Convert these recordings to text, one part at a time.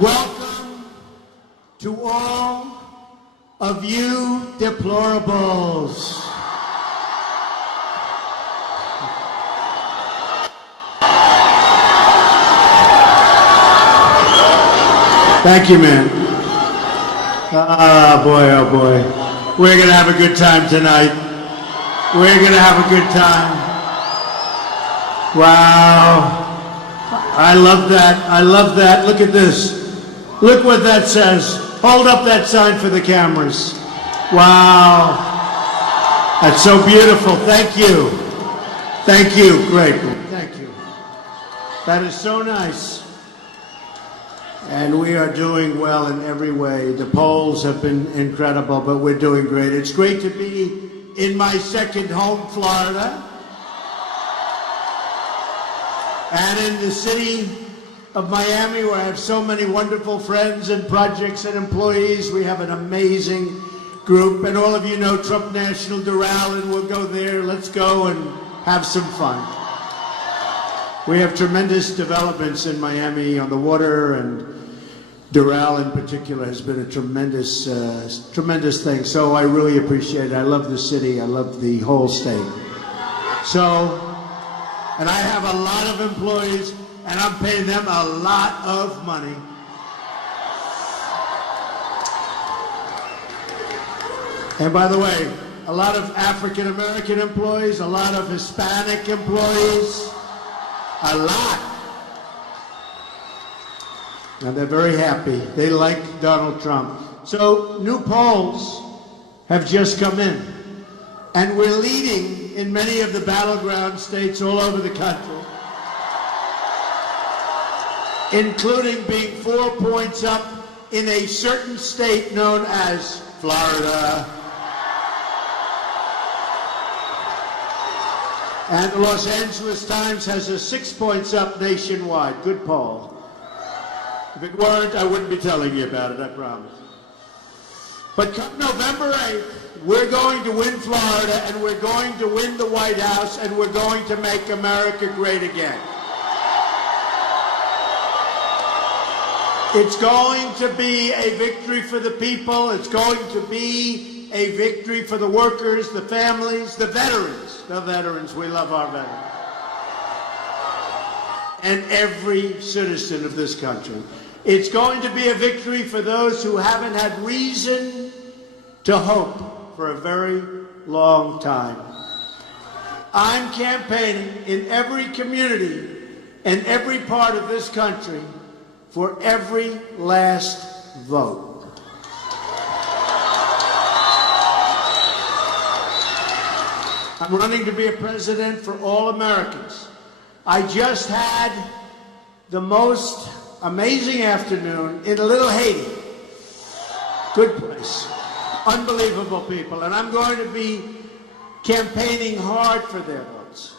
Welcome to all of you deplorables. Thank you, man. Oh boy. We're going to have a good time tonight. We're going to have a good time. Wow. I love that. Look at this. Look what that says. Hold up that sign for the cameras. Wow. That's so beautiful. Thank you. Thank you. Great. Thank you. That is so nice. And we are doing well in every way. The polls have been incredible, but we're doing great. It's great to be in my second home, Florida. And in the city of Miami, where I have so many wonderful friends and projects and employees. We have an amazing group. And all of you know Trump National Doral, and we'll go there. Let's go and have some fun. We have tremendous developments in Miami on the water, and Doral in particular has been a tremendous thing. So I really appreciate it. I love the city. I love the whole state. And I have a lot of employees, and I'm paying them a lot of money. And by the way, a lot of African-American employees, a lot of Hispanic employees, a lot. And they're very happy. They like Donald Trump. So new polls have just come in. And we're leading in many of the battleground states all over the country, including being 4 points up in a certain state known as Florida. And the Los Angeles Times has us 6 points up nationwide. Good poll. If it weren't, I wouldn't be telling you about it, I promise. But come November 8th, we're going to win Florida, and we're going to win the White House, and we're going to make America great again. It's going to be a victory for the people. It's going to be a victory for the workers, the families, the veterans. The veterans, we love our veterans. And every citizen of this country. It's going to be a victory for those who haven't had reason to hope for a very long time. I'm campaigning in every community and every part of this country for every last vote. I'm running to be a president for all Americans. I just had the most amazing afternoon in Little Haiti. Good place. Unbelievable people. And I'm going to be campaigning hard for their votes.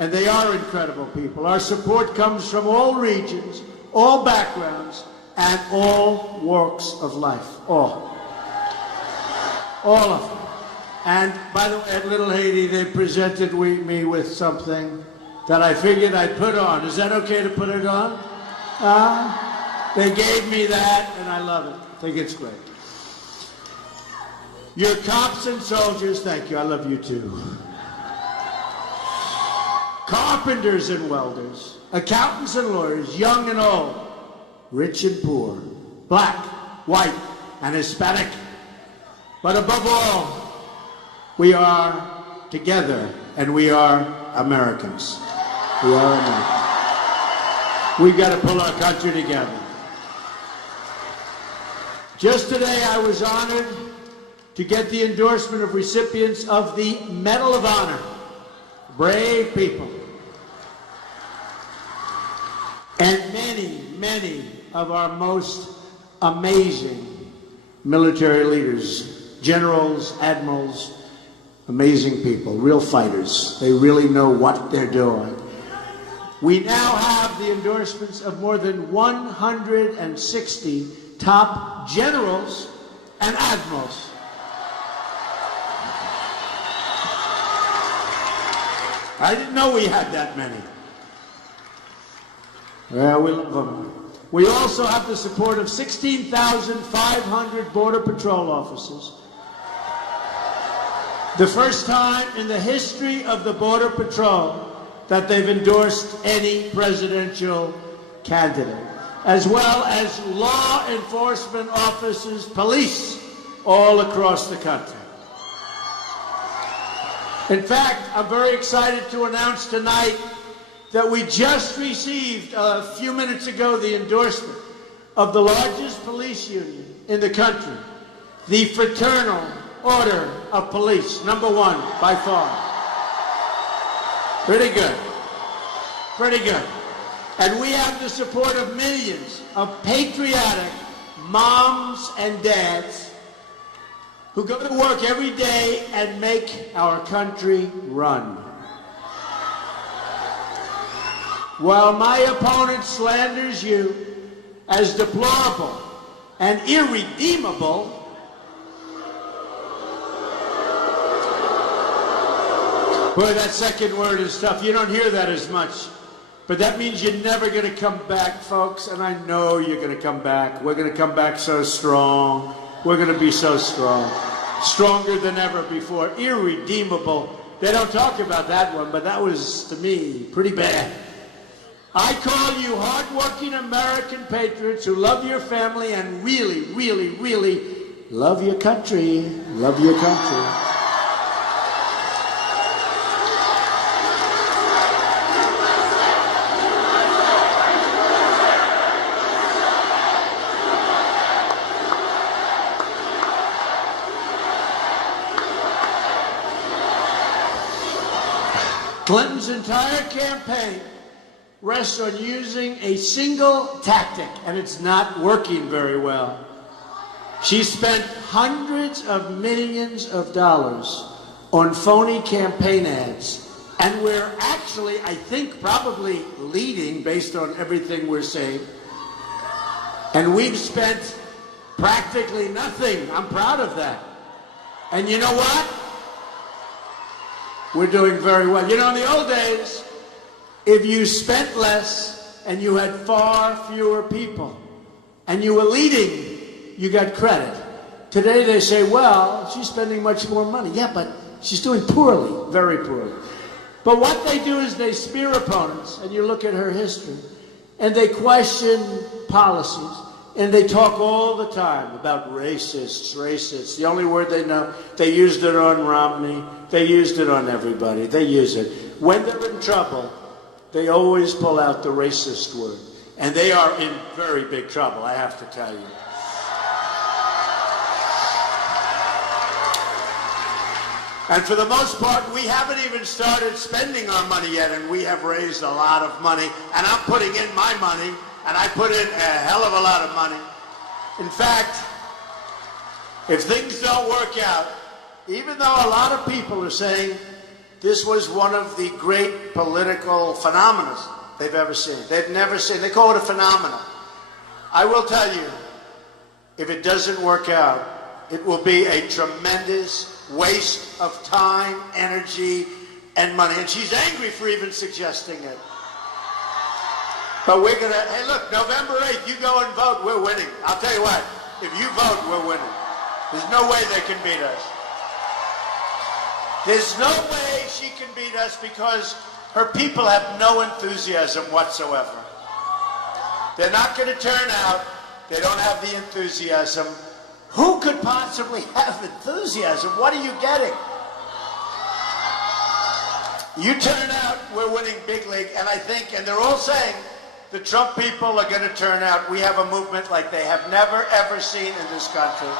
And they are incredible people. Our support comes from all regions, all backgrounds, and all walks of life. All. All of them. And by the way, at Little Haiti, they presented me with something that I figured I'd put on. Is that okay to put it on? They gave me that, and I love it. I think it's great. Your cops and soldiers, thank you. I love you too. Carpenters and welders, accountants and lawyers, young and old, rich and poor, black, white, and Hispanic. But above all, we are together, and we are Americans. We are Americans. We've got to pull our country together. Just today, I was honored to get the endorsement of recipients of the Medal of Honor. Brave people. And many of our most amazing military leaders, generals, admirals, amazing people, real fighters. They really know what they're doing. We now have the endorsements of more than 160 top generals and admirals. I didn't know we had that many. Well, we love them. We also have the support of 16,500 Border Patrol officers. The first time in the history of the Border Patrol that they've endorsed any presidential candidate, as well as law enforcement officers, police, all across the country. In fact, I'm very excited to announce tonight that we just received a few minutes ago the endorsement of the largest police union in the country, the Fraternal Order of Police, #1 by far. Pretty good. Pretty good. And we have the support of millions of patriotic moms and dads who go to work every day and make our country run. While my opponent slanders you as deplorable and irredeemable, boy, that second word is tough. You don't hear that as much. But that means you're never going to come back, folks, and I know you're going to come back. We're going to come back so strong. We're going to be so strong. Stronger than ever before. Irredeemable. They don't talk about that one, but that was, to me, pretty bad. I call you hardworking American patriots who love your family and really, really, really love your country. Love your country. Clinton's entire campaign rests on using a single tactic, and it's not working very well. She spent hundreds of millions of dollars on phony campaign ads, and we're actually, I think, probably leading based on everything we're saying. And we've spent practically nothing. I'm proud of that. And you know what? We're doing very well. You know, in the old days, if you spent less and you had far fewer people and you were leading, you got credit. Today they say, well, she's spending much more money. Yeah, but she's doing poorly, very poorly. But what they do is they smear opponents, and you look at her history, and they question policies, and they talk all the time about racists, racists. The only word they know, they used it on Romney, they used it on everybody, they use it. When they're in trouble, they always pull out the racist word. And they are in very big trouble, I have to tell you. And for the most part, we haven't even started spending our money yet, and we have raised a lot of money. And I'm putting in my money, and I put in a hell of a lot of money. In fact, if things don't work out, even though a lot of people are saying this was one of the great political phenomena they've ever seen. They've never seen, they call it a phenomenon. I will tell you, if it doesn't work out, it will be a tremendous waste of time, energy, and money. And she's angry for even suggesting it. But we're going to, hey look, November 8th, you go and vote, we're winning. I'll tell you what, if you vote, we're winning. There's no way they can beat us. There's no way she can beat us because her people have no enthusiasm whatsoever. They're not going to turn out. They don't have the enthusiasm. Who could possibly have enthusiasm? What are you getting? You turn out, we're winning big league, and I think, and they're all saying, the Trump people are going to turn out. We have a movement like they have never, ever seen in this country.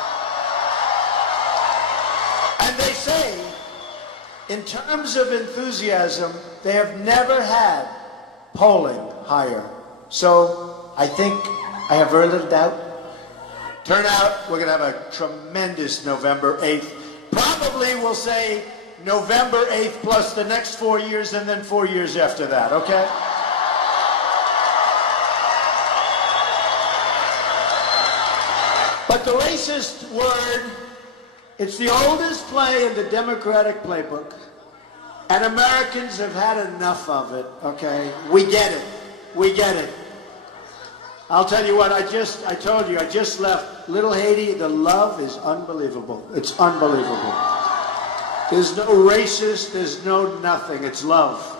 And they say, in terms of enthusiasm, they have never had polling higher. So I think I have very little doubt. Turnout, we're going to have a tremendous November 8th. Probably we'll say November 8th plus the next 4 years and then 4 years after that, okay? But the racist word, it's the oldest play in the Democratic playbook, and Americans have had enough of it, okay? We get it. We get it. I'll tell you what, I told you, I just left Little Haiti. The love is unbelievable. It's unbelievable. There's no racist, there's no nothing. It's love.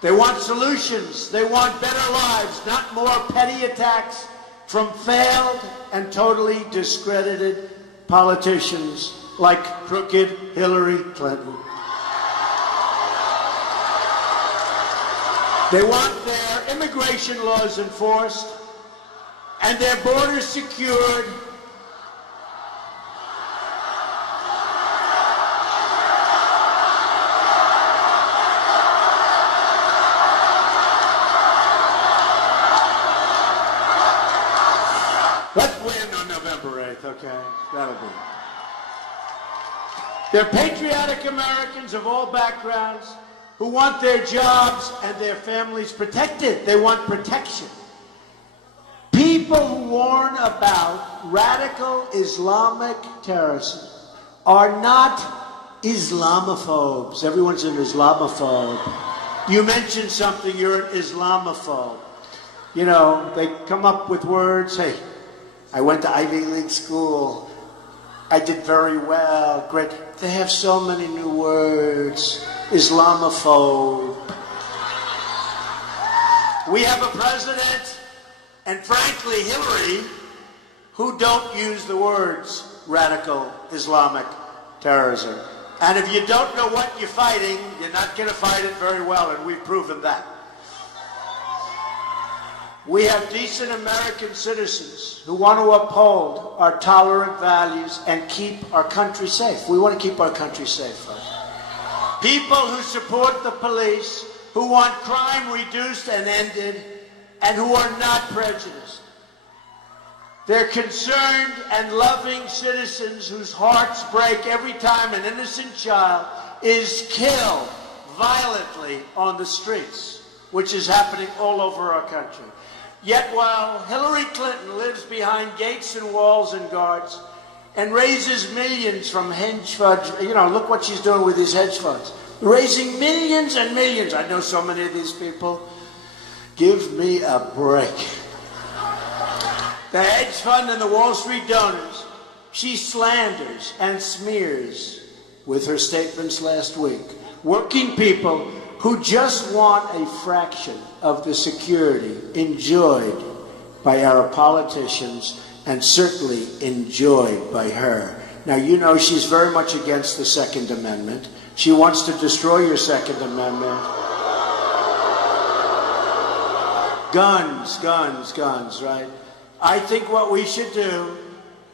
They want solutions. They want better lives, not more petty attacks from failed and totally discredited politicians like crooked Hillary Clinton. They want their immigration laws enforced and their borders secured. Let's win on November 8th, okay? That'll be it. They're patriotic Americans of all backgrounds who want their jobs and their families protected. They want protection. People who warn about radical Islamic terrorism are not Islamophobes. Everyone's an Islamophobe. You mention something, you're an Islamophobe. You know, they come up with words, hey, I went to Ivy League school. I did very well, great. They have so many new words. Islamophobe. We have a president, and frankly, Hillary, who don't use the words radical Islamic terrorism. And if you don't know what you're fighting, you're not going to fight it very well, and we've proven that. We have decent American citizens who want to uphold our tolerant values and keep our country safe. We want to keep our country safe, folks. People who support the police, who want crime reduced and ended, and who are not prejudiced. They're concerned and loving citizens whose hearts break every time an innocent child is killed violently on the streets, which is happening all over our country. Yet while Hillary Clinton lives behind gates and walls and guards and raises millions from hedge funds, you know, look what she's doing with these hedge funds. Raising millions and millions. I know so many of these people. Give me a break. The hedge fund and the Wall Street donors, she slanders and smears with her statements last week. Working people who just want a fraction of the security enjoyed by our politicians and certainly enjoyed by her. Now, you know she's very much against the Second Amendment. She wants to destroy your Second Amendment. Guns, guns, guns, right? I think what we should do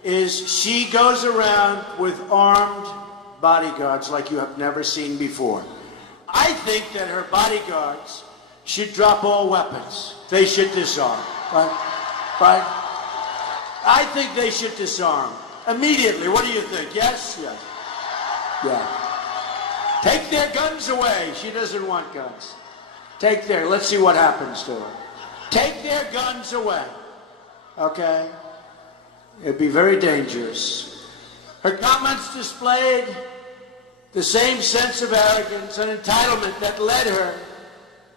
is she goes around with armed bodyguards like you have never seen before. I think that her bodyguards should drop all weapons. They should disarm. Right? I think they should disarm. Immediately. What do you think? Yes? Yes. Yeah. Take their guns away. She doesn't want guns. Let's see what happens to her. Take their guns away. Okay? It'd be very dangerous. Her comments displayed the same sense of arrogance and entitlement that led her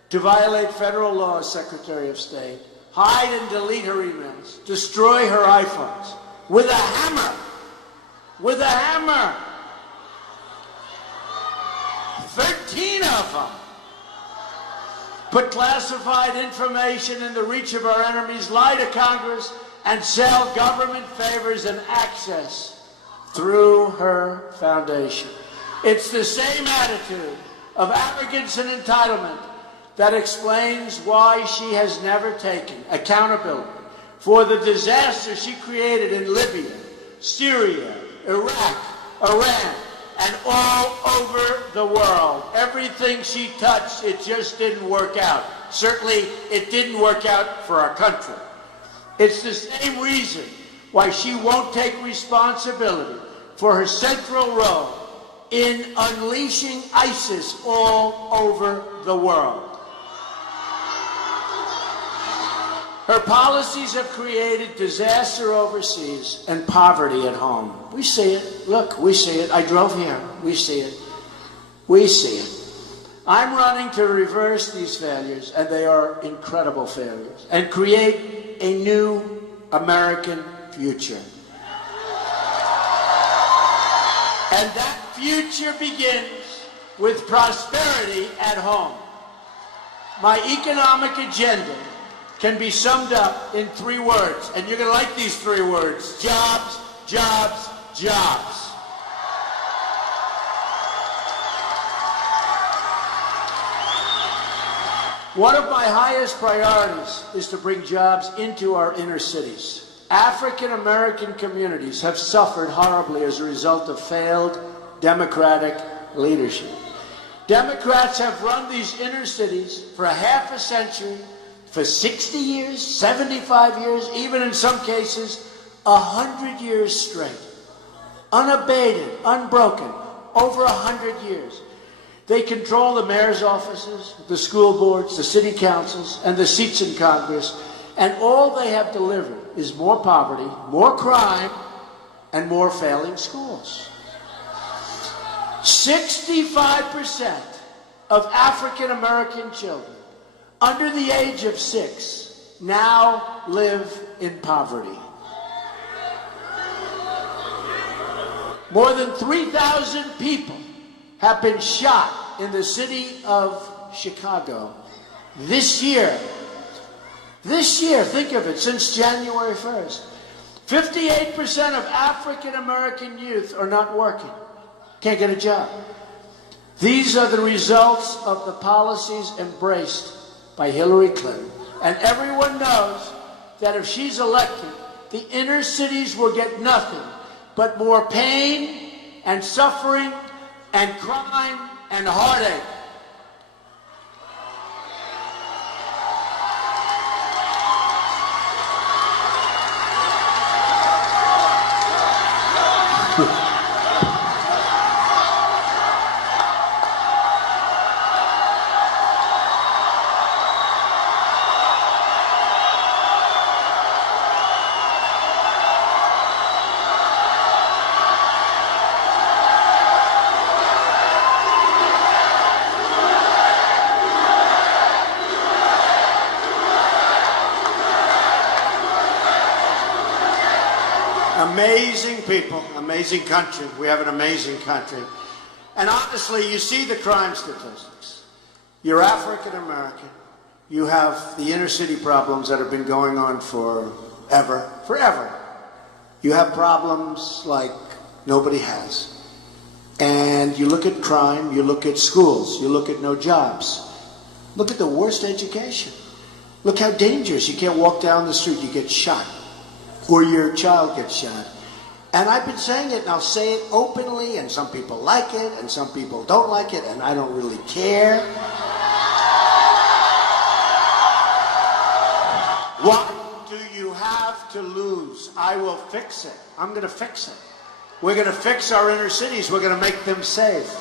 to violate federal law as Secretary of State, hide and delete her emails, destroy her iPhones with a hammer. With a hammer. 13 of them. Put classified information in the reach of our enemies, lie to Congress, and sell government favors and access through her foundation. It's the same attitude of arrogance and entitlement that explains why she has never taken accountability for the disaster she created in Libya, Syria, Iraq, Iran, and all over the world. Everything she touched, it just didn't work out. Certainly, it didn't work out for our country. It's the same reason why she won't take responsibility for her central role in unleashing ISIS all over the world. Her policies have created disaster overseas and poverty at home. We see it. Look, we see it. I drove here. We see it. We see it. I'm running to reverse these failures, and they are incredible failures, and create a new American future. And that future begins with prosperity at home. My economic agenda can be summed up in 3 words, and you're going to like these 3 words: jobs, jobs, jobs. One of my highest priorities is to bring jobs into our inner cities. African American communities have suffered horribly as a result of failed democratic leadership. Democrats have run these inner cities for a half a century, for 60 years, 75 years, even in some cases, 100 years straight. Unabated, unbroken, over 100 years. They control the mayor's offices, the school boards, the city councils, and the seats in Congress, and all they have delivered is more poverty, more crime, and more failing schools. 65% of African American children under the age of 6 now live in poverty. More than 3,000 people have been shot in the city of Chicago this year. This year, think of it, since January 1st. 58% of African American youth are not working, can't get a job. These are the results of the policies embraced by Hillary Clinton. And everyone knows that if she's elected, the inner cities will get nothing but more pain and suffering and crime and heartache. Amazing people, amazing country. We have an amazing country. And honestly, you see the crime statistics. You're African American. You have the inner city problems that have been going on forever. You have problems like nobody has. And you look at crime, you look at schools, you look at no jobs. Look at the worst education. Look how dangerous. You can't walk down the street, you get shot. Or your child gets shot. And I've been saying it, and I'll say it openly, and some people like it, and some people don't like it, and I don't really care. What do you have to lose? I will fix it. I'm going to fix it. We're going to fix our inner cities. We're going to make them safe.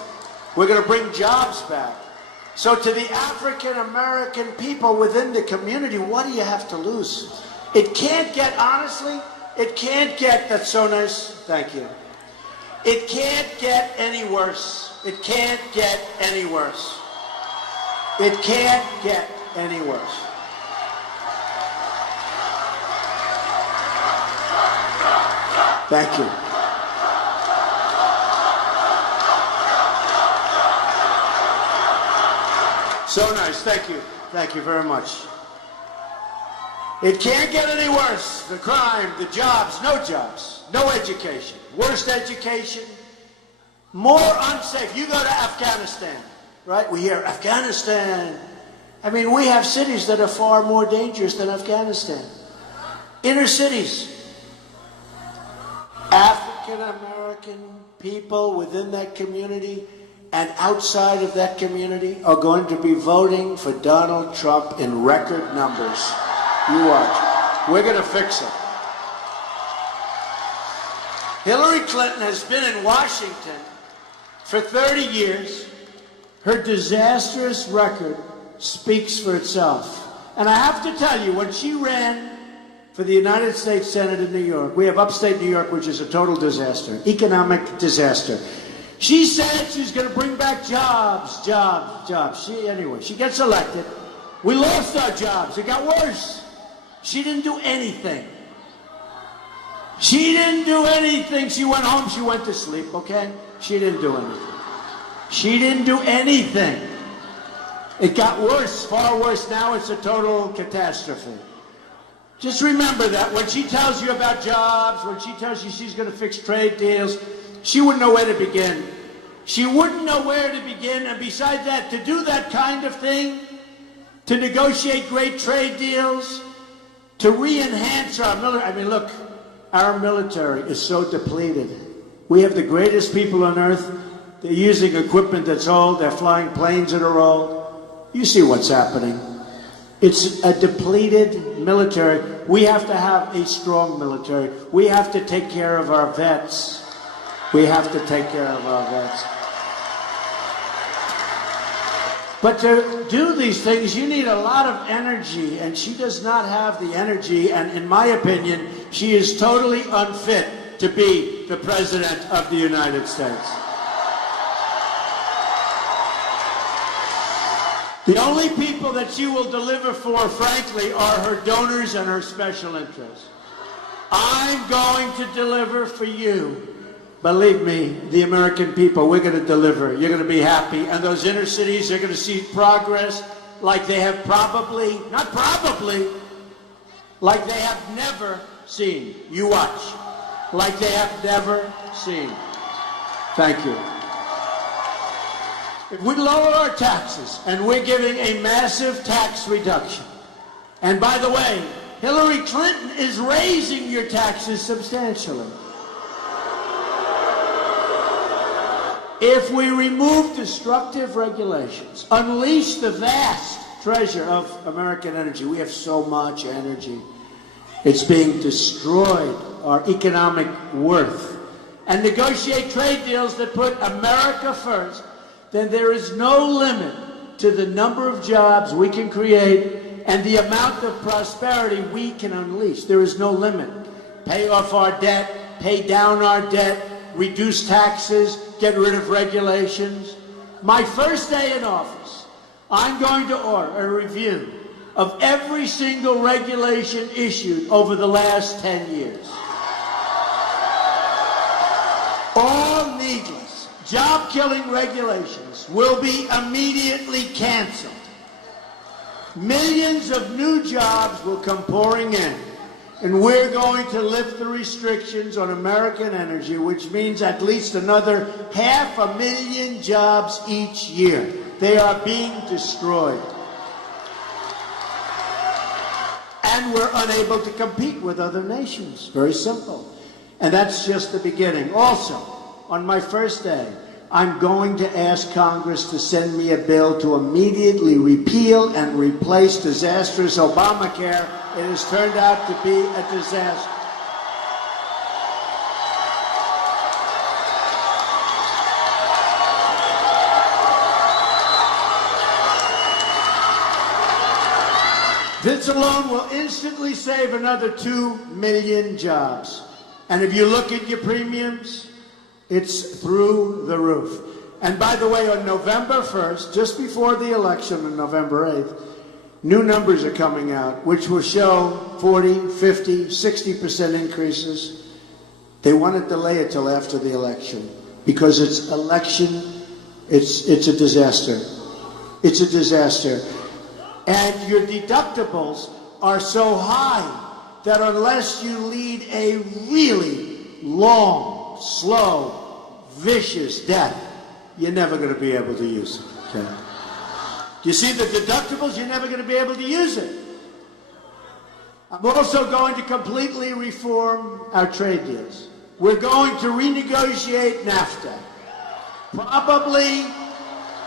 We're going to bring jobs back. So to the African American people within the community, what do you have to lose? It can't get, honestly, it can't get, that's so nice, thank you. It can't get any worse. It can't get any worse. It can't get any worse. Thank you. So nice, thank you. Thank you very much. It can't get any worse. The crime, the jobs, no education, worst education, more unsafe. You go to Afghanistan, right? We hear Afghanistan. I mean, we have cities that are far more dangerous than Afghanistan. Inner cities. African American people within that community and outside of that community are going to be voting for Donald Trump in record numbers. You watch. We're going to fix it. Hillary Clinton has been in Washington for 30 years. Her disastrous record speaks for itself. And I have to tell you, when she ran for the United States Senate in New York, we have upstate New York, which is a total disaster, economic disaster. She said she's going to bring back jobs. She gets elected. We lost our jobs. It got worse. She didn't do anything. She didn't do anything. She went home. She went to sleep, okay? She didn't do anything. She didn't do anything. It got worse, far worse. Now it's a total catastrophe. Just remember that when she tells you about jobs, when she tells you she's going to fix trade deals, she wouldn't know where to begin. She wouldn't know where to begin. And besides that, to do that kind of thing, to negotiate great trade deals, to re-enhance our military. I mean, look, our military is so depleted. We have the greatest people on earth. They're using equipment that's old. They're flying planes that are old. You see what's happening. It's a depleted military. We have to have a strong military. We have to take care of our vets. We have to take care of our vets. But to do these things, you need a lot of energy, and she does not have the energy, and in my opinion, she is totally unfit to be the President of the United States. The only people that she will deliver for, frankly, are her donors and her special interests. I'm going to deliver for you. Believe me, the American people, we're going to deliver. You're going to be happy. And those inner cities are going to see progress like they have like they have never seen. You watch. Like they have never seen. Thank you. If we lower our taxes, and we're giving a massive tax reduction, and by the way, Hillary Clinton is raising your taxes substantially. If we remove destructive regulations, unleash the vast treasure of American energy, we have so much energy. It's being destroyed, our economic worth, and negotiate trade deals that put America first, then there is no limit to the number of jobs we can create and the amount of prosperity we can unleash. There is no limit. Pay off our debt, pay down our debt, reduce taxes, get rid of regulations. My first day in office, I'm going to order a review of every single regulation issued over the last 10 years. All needless, job-killing regulations will be immediately canceled. Millions of new jobs will come pouring in, and we're going to lift the restrictions on American energy, which means at least another 500,000 jobs each year. They are being destroyed. And we're unable to compete with other nations. Very simple. And that's just the beginning. Also, on my first day, I'm going to ask Congress to send me a bill to immediately repeal and replace disastrous Obamacare. It has turned out to be a disaster. This alone will instantly save another 2 million jobs. And if you look at your premiums, it's through the roof. And by the way, on November 1st, just before the election on November 8th, new numbers are coming out, which will show 40, 50, 60% increases. They want to delay it till after the election because it's election, it's a disaster. It's a disaster. And your deductibles are so high that unless you lead a really long, slow, vicious death, you're never going to be able to use it. Okay? You see the deductibles, you're never going to be able to use it. I'm also going to completely reform our trade deals. We're going to renegotiate NAFTA. Probably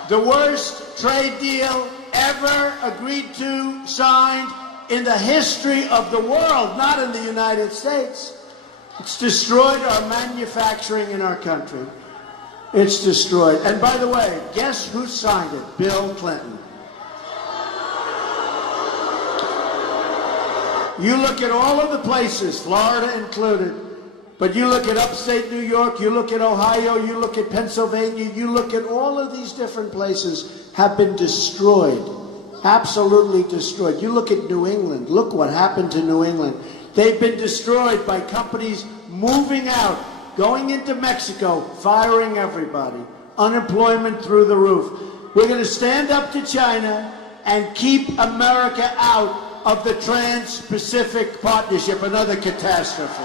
the worst trade deal ever agreed to, signed in the history of the world, not in the United States. It's destroyed our manufacturing in our country. It's destroyed. And by the way, guess who signed it? Bill Clinton. You look at all of the places, Florida included, But you look at upstate New York, you look at Ohio, you look at Pennsylvania, you look at all of these different places have been destroyed, absolutely destroyed. You look at New England, look what happened to New England. They've been destroyed by companies moving out, going into Mexico, firing everybody, unemployment through the roof. We're going to stand up to China and keep America out of the Trans-Pacific Partnership, another catastrophe.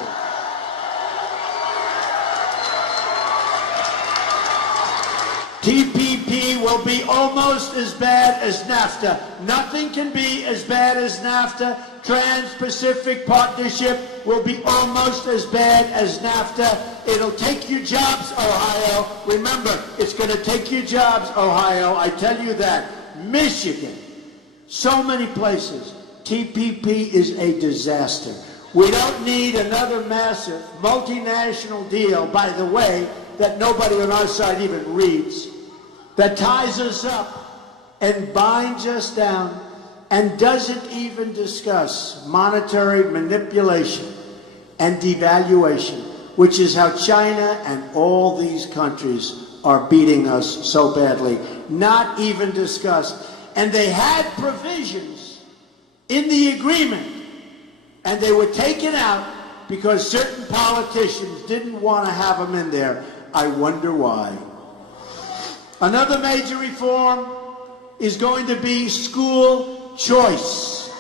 TPP will be almost as bad as NAFTA. Nothing can be as bad as NAFTA. Trans-Pacific Partnership will be almost as bad as NAFTA. It'll take your jobs, Ohio. Remember, it's going to take your jobs, Ohio. I tell you that. Michigan, so many places. TPP is a disaster. We don't need another massive multinational deal, by the way, that nobody on our side even reads, that ties us up and binds us down and doesn't even discuss monetary manipulation and devaluation, which is how China and all these countries are beating us so badly. Not even discussed. And they had provisions in the agreement, and they were taken out because certain politicians didn't want to have them in there. I wonder why. Another major reform is going to be school choice.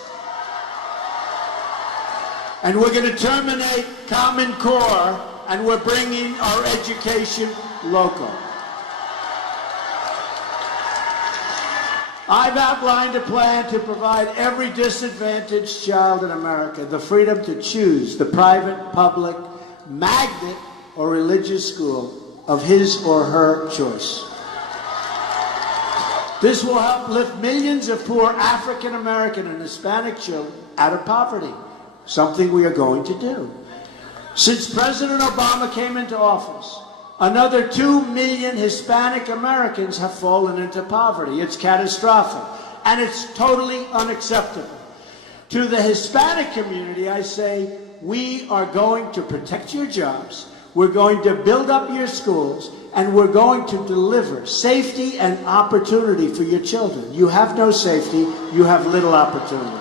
And we're going to terminate Common Core, and we're bringing our education local. I've outlined a plan to provide every disadvantaged child in America the freedom to choose the private, public, magnet, or religious school of his or her choice. This will help lift millions of poor African American and Hispanic children out of poverty, something we are going to do. Since President Obama came into office, another 2 million Hispanic Americans have fallen into poverty. It's catastrophic, and it's totally unacceptable. To the Hispanic community, I say, we are going to protect your jobs, we're going to build up your schools, and we're going to deliver safety and opportunity for your children. You have no safety, you have little opportunity.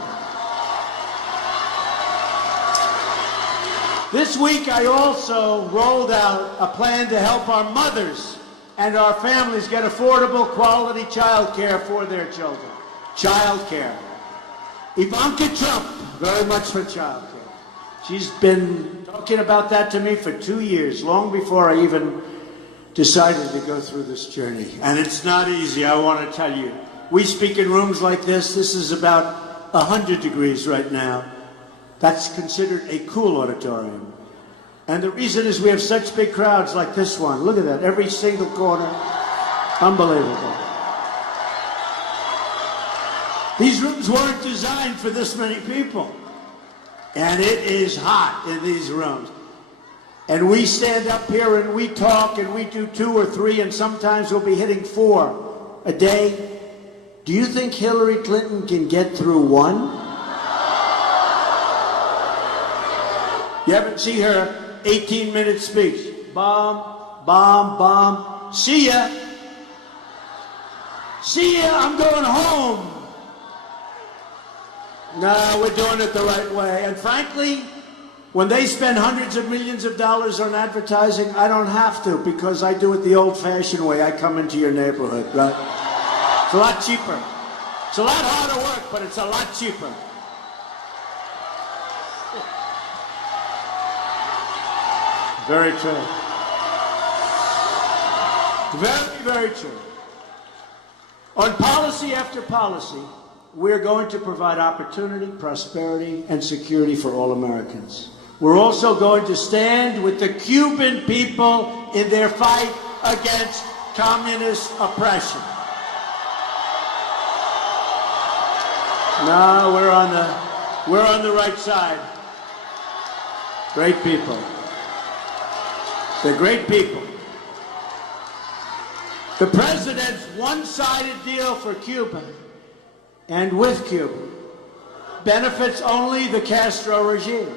This week, I also rolled out a plan to help our mothers and our families get affordable, quality child care for their children. Child care. Ivanka Trump, very much for child care. She's been talking about that to me for 2 years, long before I even decided to go through this journey. And it's not easy, I want to tell you. We speak in rooms like this. This is about 100 degrees right now. That's considered a cool auditorium. And the reason is we have such big crowds like this one. Look at that, every single corner. Unbelievable. These rooms weren't designed for this many people. And it is hot in these rooms. And we stand up here and we talk and we do 2 or 3 and sometimes we'll be hitting 4 a day. Do you think Hillary Clinton can get through 1? You haven't seen her 18-minute speech. Bomb, bomb, bomb. See ya. See ya, I'm going home. No, we're doing it the right way. And frankly, when they spend hundreds of millions of dollars on advertising, I don't have to, because I do it the old-fashioned way. I come into your neighborhood, right? It's a lot cheaper. It's a lot harder work, but it's a lot cheaper. Very true. Very, very true. On policy after policy, we're going to provide opportunity, prosperity, and security for all Americans. We're also going to stand with the Cuban people in their fight against communist oppression. No, we're on the right side. Great people. They're great people. The president's one-sided deal for Cuba and with Cuba benefits only the Castro regime.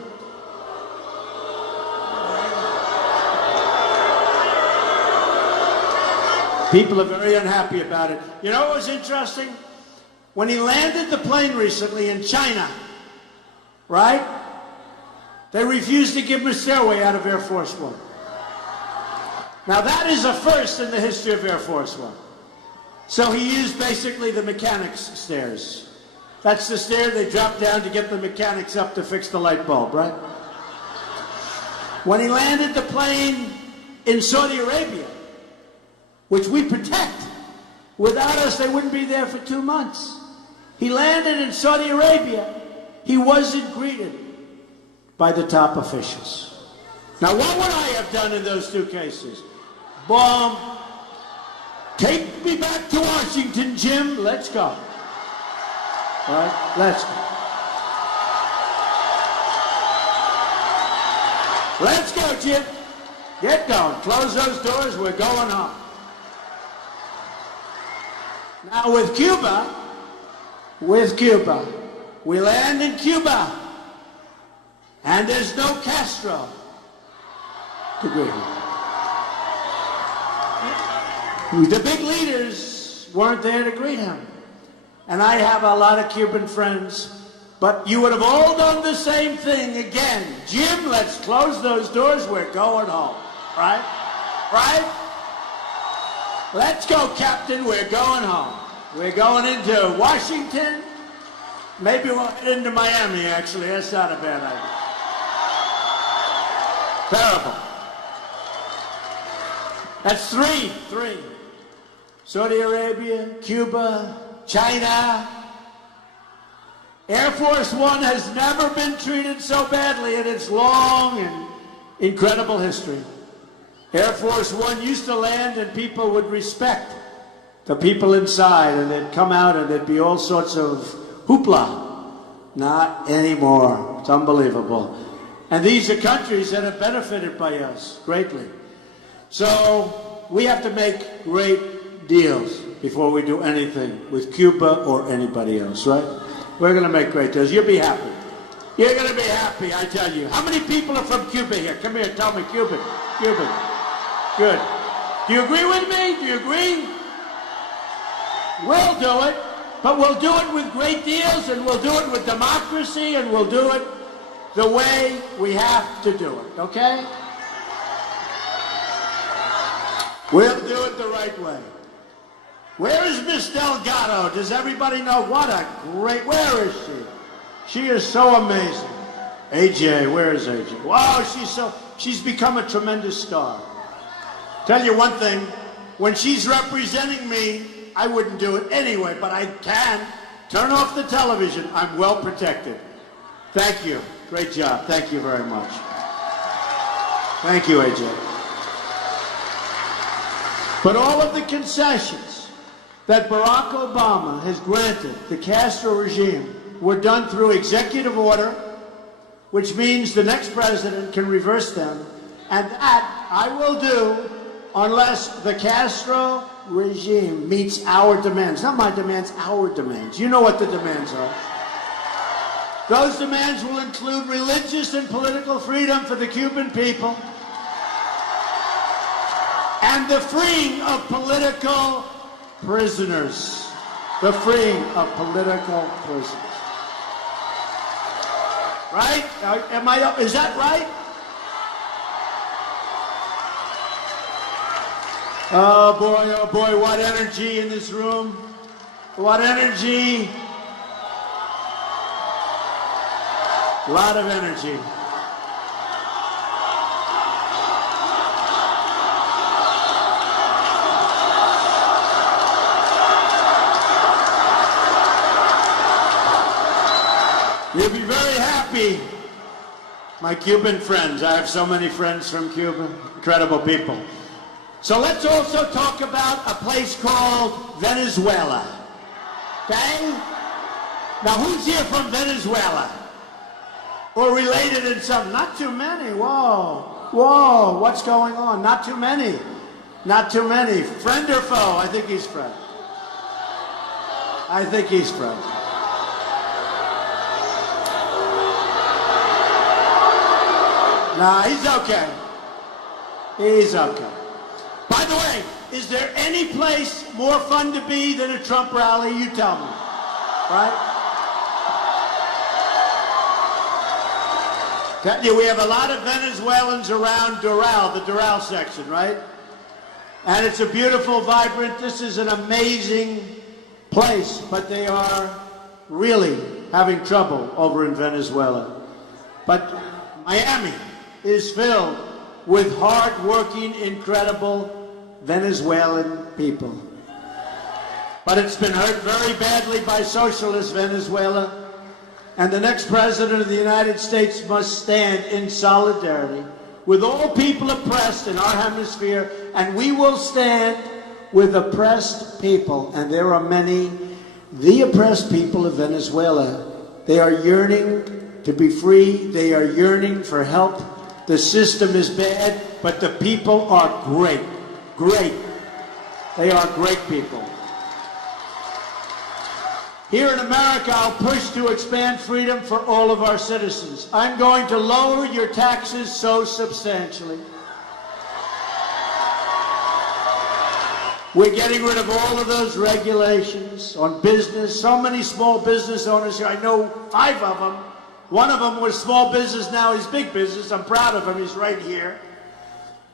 People are very unhappy about it. You know what was interesting? When he landed the plane recently in China, right? They refused to give him a stairway out of Air Force One. Now that is a first in the history of Air Force One. So he used basically the mechanics stairs. That's the stair they drop down to get the mechanics up to fix the light bulb, right? When he landed the plane in Saudi Arabia, which we protect, without us they wouldn't be there for 2 months. He landed in Saudi Arabia. He wasn't greeted by the top officials. Now what would I have done in those 2 cases? Boom. Take me back to Washington, Jim. Let's go. All right, let's go. Let's go, Jim. Get going. Close those doors. We're going home. Now with Cuba, we land in Cuba, and there's no Castro to greet him. The big leaders weren't there to greet him. And I have a lot of Cuban friends, but you would have all done the same thing again. Jim, let's close those doors. We're going home. Right? Right? Let's go, Captain. We're going home. We're going into Washington. Maybe we'll head into Miami, actually. That's not a bad idea. Terrible. That's three. Saudi Arabia, Cuba, China. Air Force One has never been treated so badly in its long and incredible history. Air Force One used to land and people would respect the people inside, and they'd come out and there'd be all sorts of hoopla. Not anymore. It's unbelievable. And these are countries that have benefited by us greatly. So we have to make great deals before we do anything with Cuba or anybody else, right? We're going to make great deals. You'll be happy. You're going to be happy, I tell you. How many people are from Cuba here? Come here, tell me, Cuban. Good. Do you agree with me? Do you agree? We'll do it, but we'll do it with great deals, and we'll do it with democracy, and we'll do it the way we have to do it, okay? We'll do it the right way. Where is Miss Delgado? Does everybody know? What a great, where is she? She is so amazing. AJ, where is AJ? Wow, she's become a tremendous star. Tell you one thing, when she's representing me, I wouldn't do it anyway, but I can. Turn off the television. I'm well protected. Thank you. Great job. Thank you very much. Thank you, AJ. But all of the concessions that Barack Obama has granted the Castro regime were done through executive order, which means the next president can reverse them, and that I will do unless the Castro regime meets our demands. Not my demands, our demands. You know what the demands are. Those demands will include religious and political freedom for the Cuban people and the freeing of political prisoners. The freeing of political prisoners. Right? Is that right? Oh boy, what energy in this room. What energy. A lot of energy. You'll be very happy, my Cuban friends. I have so many friends from Cuba, incredible people. So let's also talk about a place called Venezuela. Okay? Now who's here from Venezuela? Or related in some? Not too many. Whoa, what's going on? Not too many. Not too many. Friend or foe? I think he's friend. I think he's friend. Nah, he's okay. He's okay. By the way, Is there any place more fun to be than a Trump rally? You tell me, right? We have a lot of Venezuelans around Doral, the Doral section, right? And it's a beautiful, vibrant, this is an amazing place, but they are really having trouble over in Venezuela. But Miami is filled with hard-working, incredible Venezuelan people. But it's been hurt very badly by socialist Venezuela. And the next president of the United States must stand in solidarity with all people oppressed in our hemisphere, and we will stand with oppressed people, and there are many, the oppressed people of Venezuela. They are yearning to be free. They are yearning for help. The system is bad, but the people are great. Great. They are great people. Here in America, I'll push to expand freedom for all of our citizens. I'm going to lower your taxes so substantially. We're getting rid of all of those regulations on business. So many small business owners here. I know 5 of them. One of them was small business, now he's big business. I'm proud of him, he's right here.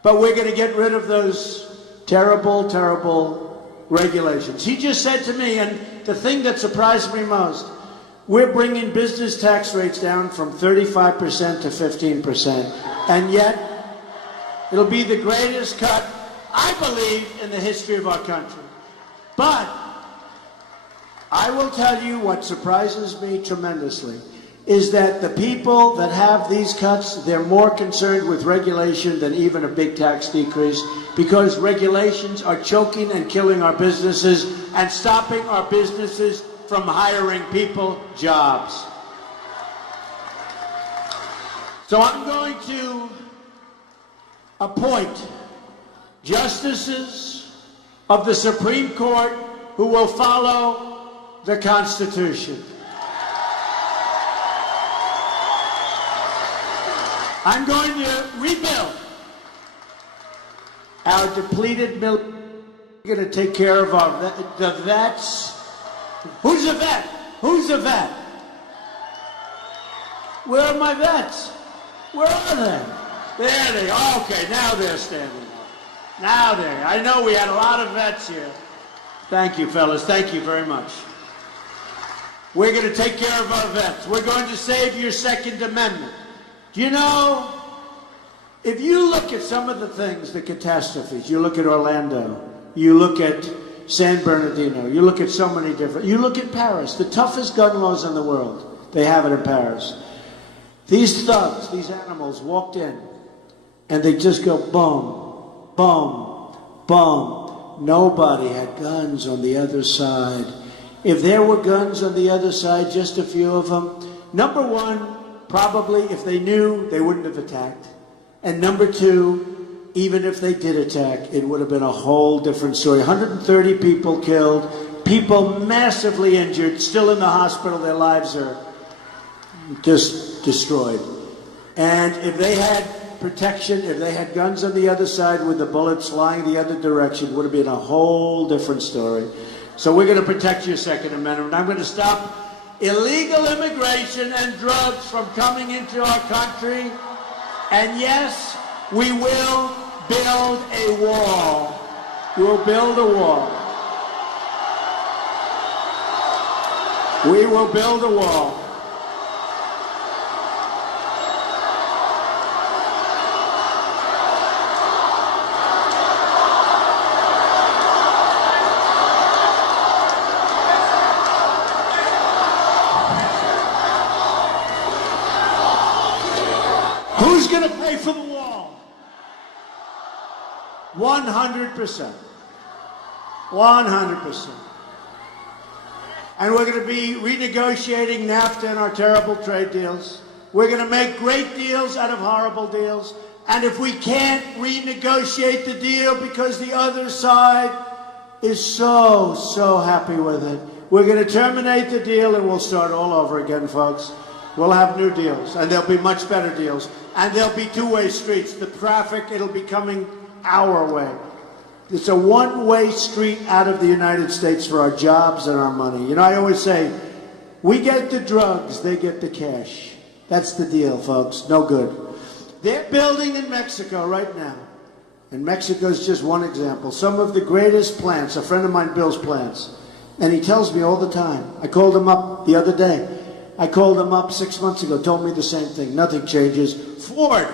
But we're going to get rid of those terrible, terrible regulations. He just said to me, and the thing that surprised me most, we're bringing business tax rates down from 35% to 15%. And yet, it'll be the greatest cut, I believe, in the history of our country. But I will tell you what surprises me tremendously is that the people that have these cuts, they're more concerned with regulation than even a big tax decrease, because regulations are choking and killing our businesses and stopping our businesses from hiring people, jobs. So I'm going to appoint justices of the Supreme Court who will follow the Constitution. I'm going to rebuild our depleted military. We're going to take care of the vets. Who's a vet? Who's a vet? Where are my vets? Where are they? There they are. Okay, now they're standing up. Now they're. I know we had a lot of vets here. Thank you, fellas. Thank you very much. We're going to take care of our vets. We're going to save your Second Amendment. Do you know, if you look at some of the things, the catastrophes, you look at Orlando, you look at San Bernardino, you look at so many different, you look at Paris, the toughest gun laws in the world, they have it in Paris. These thugs, these animals walked in, and they just go boom, boom, boom. Nobody had guns on the other side. If there were guns on the other side, just a few of them, number one, probably if they knew, they wouldn't have attacked. And number two, even if they did attack, it would have been a whole different story. 130 people killed, people massively injured, still in the hospital, their lives are just destroyed. And if they had protection, if they had guns on the other side with the bullets flying the other direction, it would have been a whole different story. So we're going to protect your Second Amendment. I'm going to stop illegal immigration and drugs from coming into our country. And yes, we will build a wall. We'll build a wall. We will build a wall. Who's going to pay for the wall? 100%. 100%. And we're going to be renegotiating NAFTA and our terrible trade deals. We're going to make great deals out of horrible deals. And if we can't renegotiate the deal because the other side is so happy with it, we're going to terminate the deal and we'll start all over again, folks. We'll have new deals, and there'll be much better deals. And there'll be two-way streets. The traffic, it'll be coming our way. It's a one-way street out of the United States for our jobs and our money. You know, I always say, we get the drugs, they get the cash. That's the deal, folks. No good. They're building in Mexico right now. And Mexico is just one example. Some of the greatest plants, a friend of mine builds plants. And he tells me all the time. I called him up the other day. I called him up 6 months ago, told me the same thing. Nothing changes. Ford.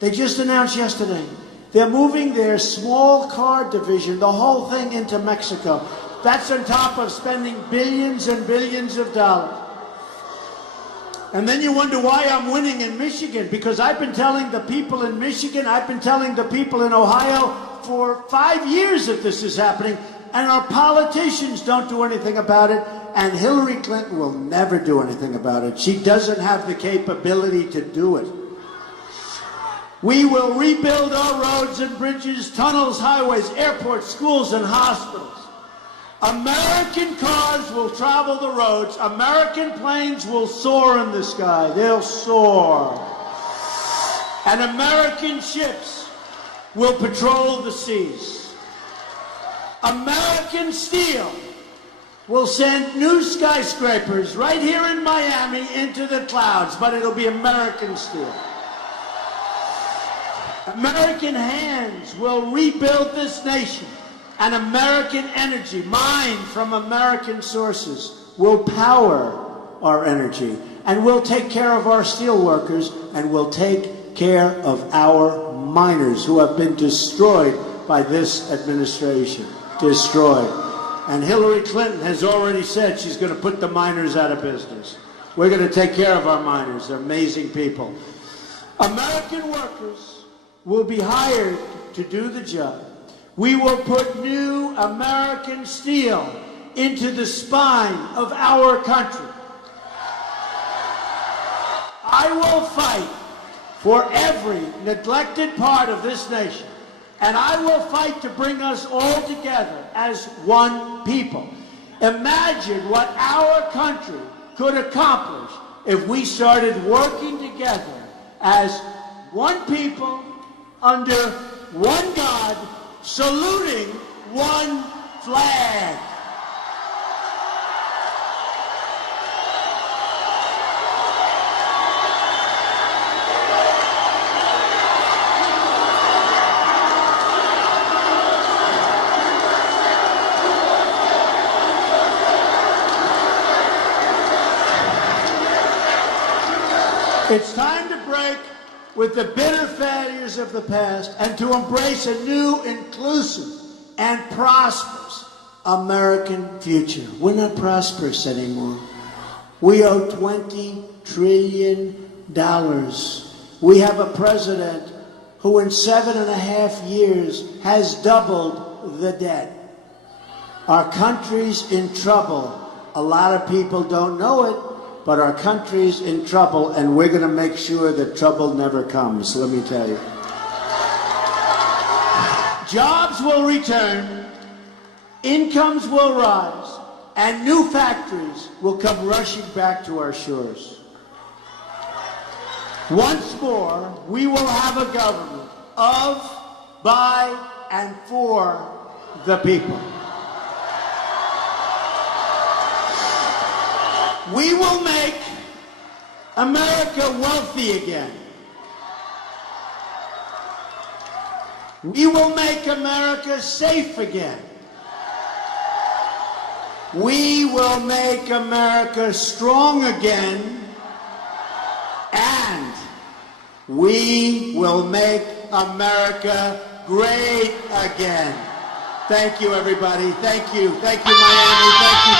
They just announced yesterday. They're moving their small car division, the whole thing, into Mexico. That's on top of spending billions and billions of dollars. And then you wonder why I'm winning in Michigan, because I've been telling the people in Michigan, I've been telling the people in Ohio for 5 years that this is happening, and our politicians don't do anything about it, and Hillary Clinton will never do anything about it. She doesn't have the capability to do it. We will rebuild our roads and bridges, tunnels, highways, airports, schools, and hospitals. American cars will travel the roads. American planes will soar in the sky. They'll soar. And American ships will patrol the seas. American steel will send new skyscrapers right here in Miami into the clouds, but it'll be American steel. American hands will rebuild this nation, and American energy, mined from American sources, will power our energy, and we'll take care of our steel workers, and we'll take care of our miners who have been destroyed by this administration. Destroyed. And Hillary Clinton has already said she's going to put the miners out of business. We're going to take care of our miners. They're amazing people. American workers will be hired to do the job. We will put new American steel into the spine of our country. I will fight for every neglected part of this nation, and I will fight to bring us all together as one people. Imagine what our country could accomplish if we started working together as one people, under one God, saluting one flag. It's time to break with the bitter failures of the past and to embrace a new, inclusive, and prosperous American future. We're not prosperous anymore. We owe $20 trillion. We have a president who in 7.5 years has doubled the debt. Our country's in trouble. A lot of people don't know it, but our country's in trouble, and we're going to make sure that trouble never comes, let me tell you. Jobs will return, incomes will rise, and new factories will come rushing back to our shores. Once more, we will have a government of, by, and for the people. We will make America wealthy again. We will make America safe again. We will make America strong again. And we will make America great again. Thank you, everybody. Thank you. Thank you, Miami. Thank you.